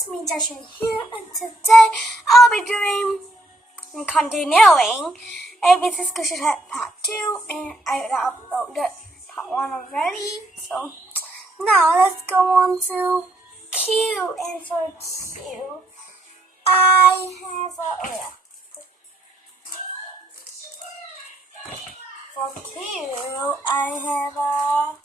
it's me Joshua here, and today I'll be doing continuing ABC Squishy Part 2, and I uploaded Part 1 already. So now let's go on to Q, and for Q I have for Q I have a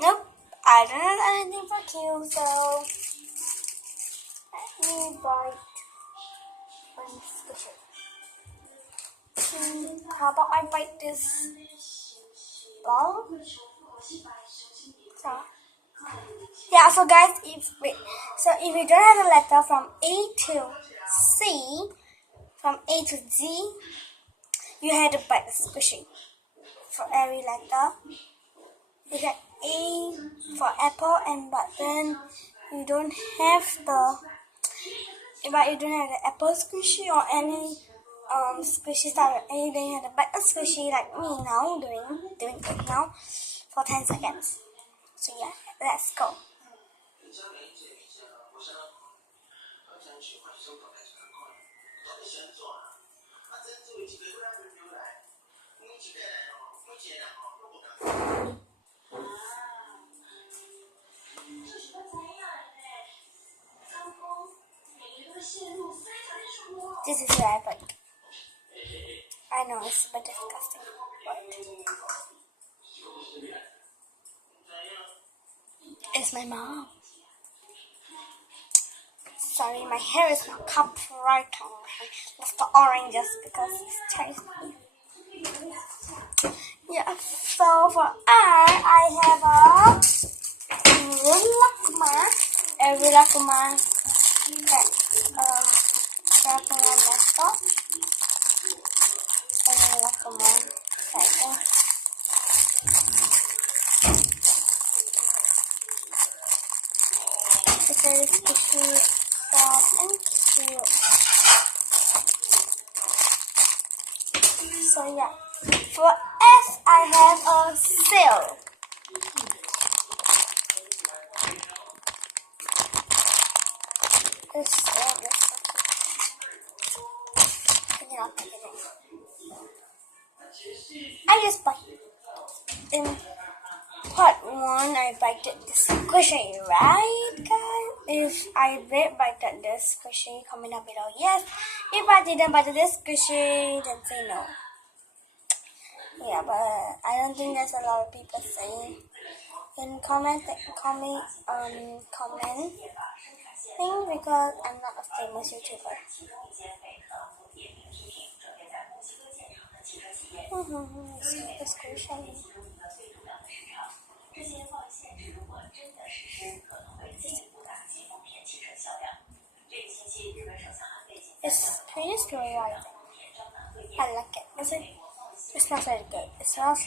nope, I don't have anything for Q, so let me bite one squishy. How about I bite this ball? So guys, if you don't have a letter from A to C, from A to Z, you have to bite the squishy. For every letter, you get A for apple, but then you don't have the apple squishy or any squishy style. And then you have to bite a squishy like me now doing it now for 10 seconds. So yeah, let's go. This is what I bite. I know it's a bit disgusting, but it's my mom. Sorry, my hair is not copyright on my hair. That's the oranges because it's tasty. Yeah, so for I have a Rilakkuma mascot. Rilakkuma second. It's very squishy, soft, and cute. So yeah, for S I have a seal. I just bite in part 1. I bited the squishy, right, guys? If I did bite this squishy, comment down below yes. If I didn't bite this squishy, then say no. Yeah, but I don't think there's a lot of people saying in comment thing because I'm not a famous YouTuber. It's squishy. It's pretty scary, I think. I like it. It smells very good. It smells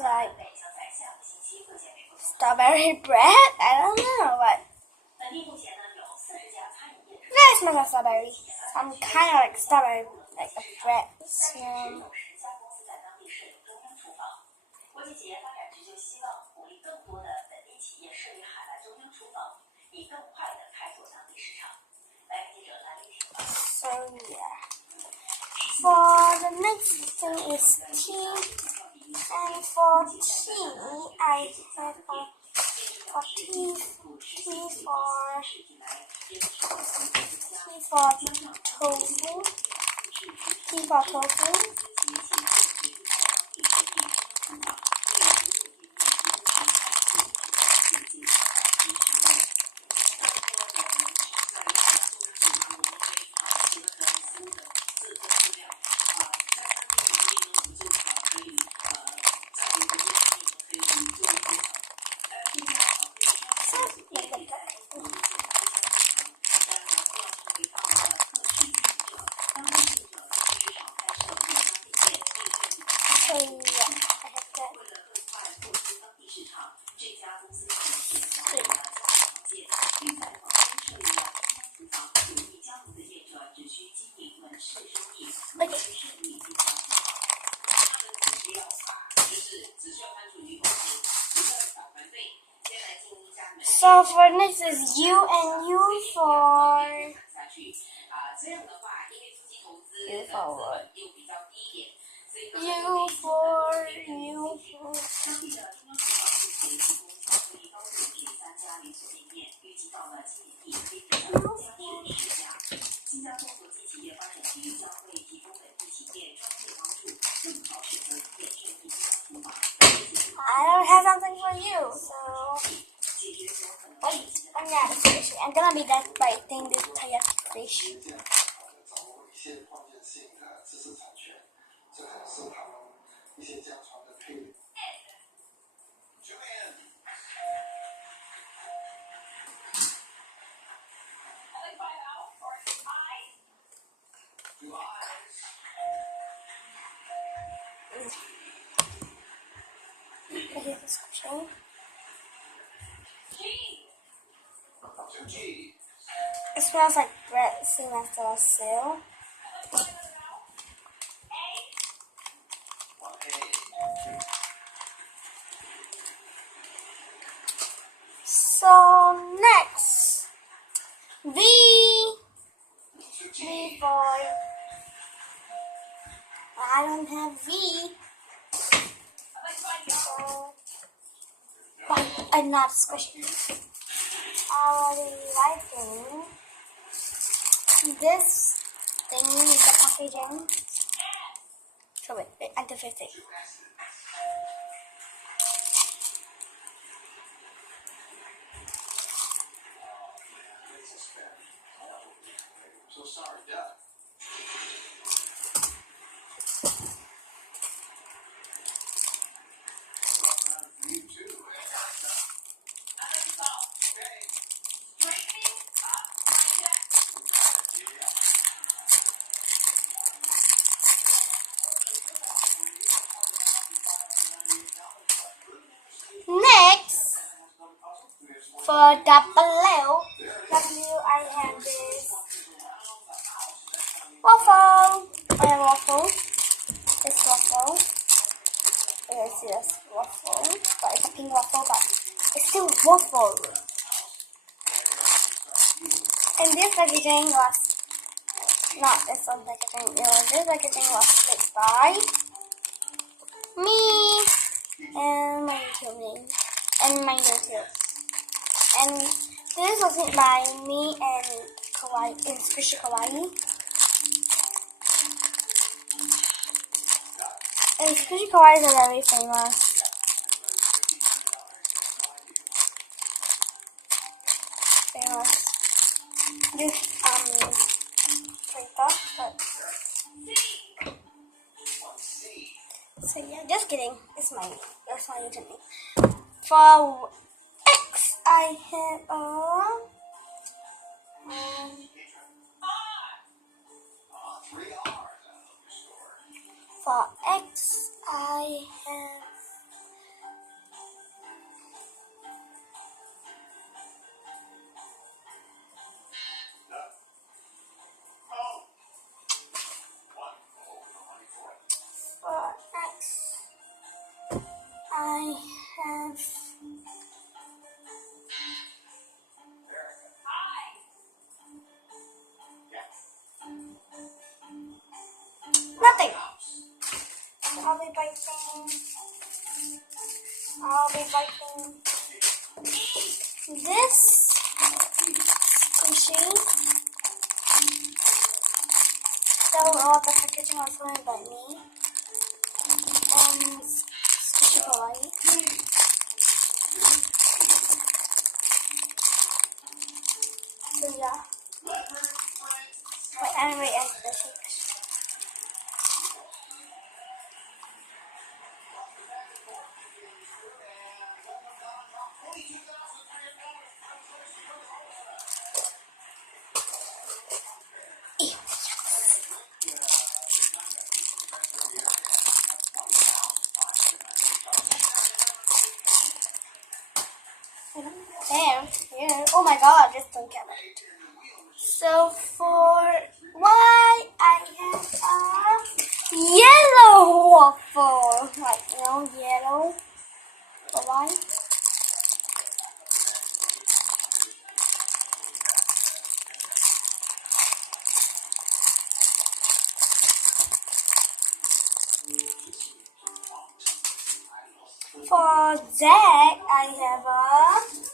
like strawberry bread. I don't know what. Yeah, it smells like strawberry. I'm kind of like strawberry, like a bread smell. So yeah. For the next thing is T, and for T I have T for tofu. So yeah, I have that. Okay. So for next is U, and U for what? U for I don't have something for you, so wait, I'm not fish. I'm gonna be that biting this teriyaki fish. Okay, this question. It smells like bread, same as the seal. So next, V for I don't have V. So, but I'm not squishing. Already liking this thing, the packaging. So wait, until 50. Next, for W, I have this waffle. I have waffle. This waffle. You can see this waffle, but it's a pink waffle, but it's still waffle. And this packaging was not this one packaging. This packaging was made by me and my YouTube name and my YouTube. And this was made by me and Kawaii, and Squishy Kawaii. And Squishy Kawaii is very famous. This Twitter, but so yeah, just kidding. It's my YouTube name. For X, I have for X, I have for X, I have nothing. I'll be biting this squishy. So all the packaging was made by me and Squishy Kawaii. So yeah. Wait, anyway, this. There, here. Oh my god, just don't get it. So for Y, I for like yellow or white. For that, I have a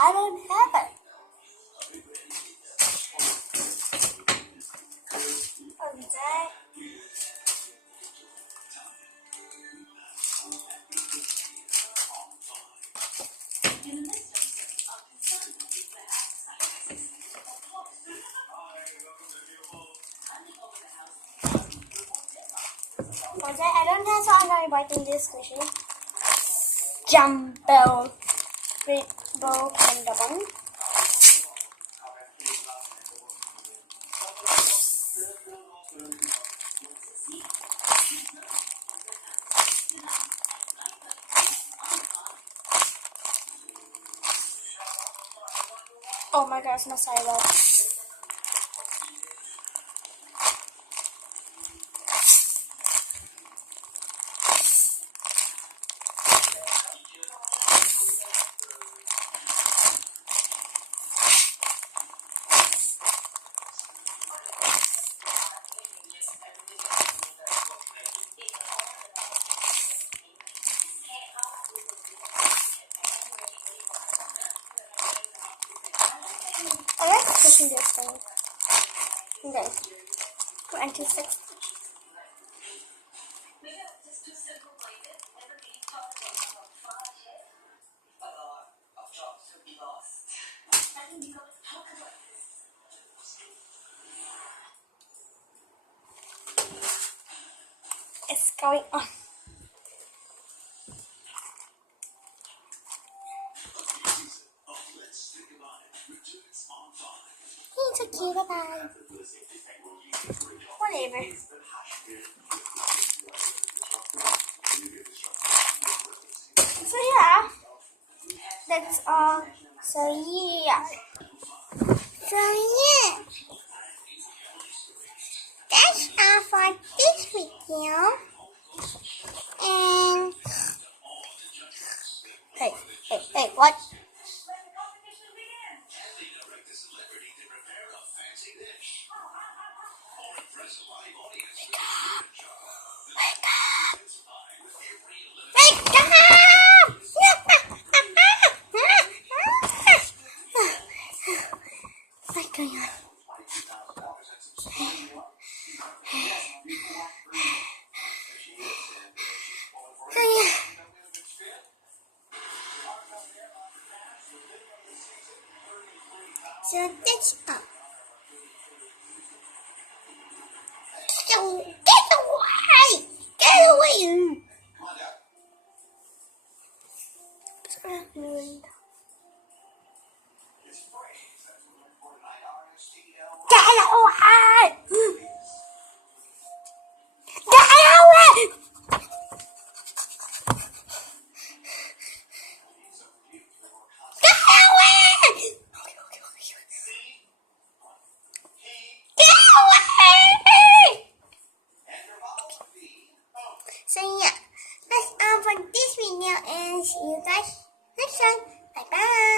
I don't have it. For that, I don't have, so I'm gonna write in this question. Jumbo, rainbow, and the one. Oh my gosh, my silo. I like pushing this thing. Okay. 26. It's going on. He's so cute, bye-bye. Whatever. So yeah, that's all. So yeah. That's all for this video. And hey, what? What's going on? So that's all. Get away! Get away! So yeah, that's all for this video and see you guys next time. Bye bye.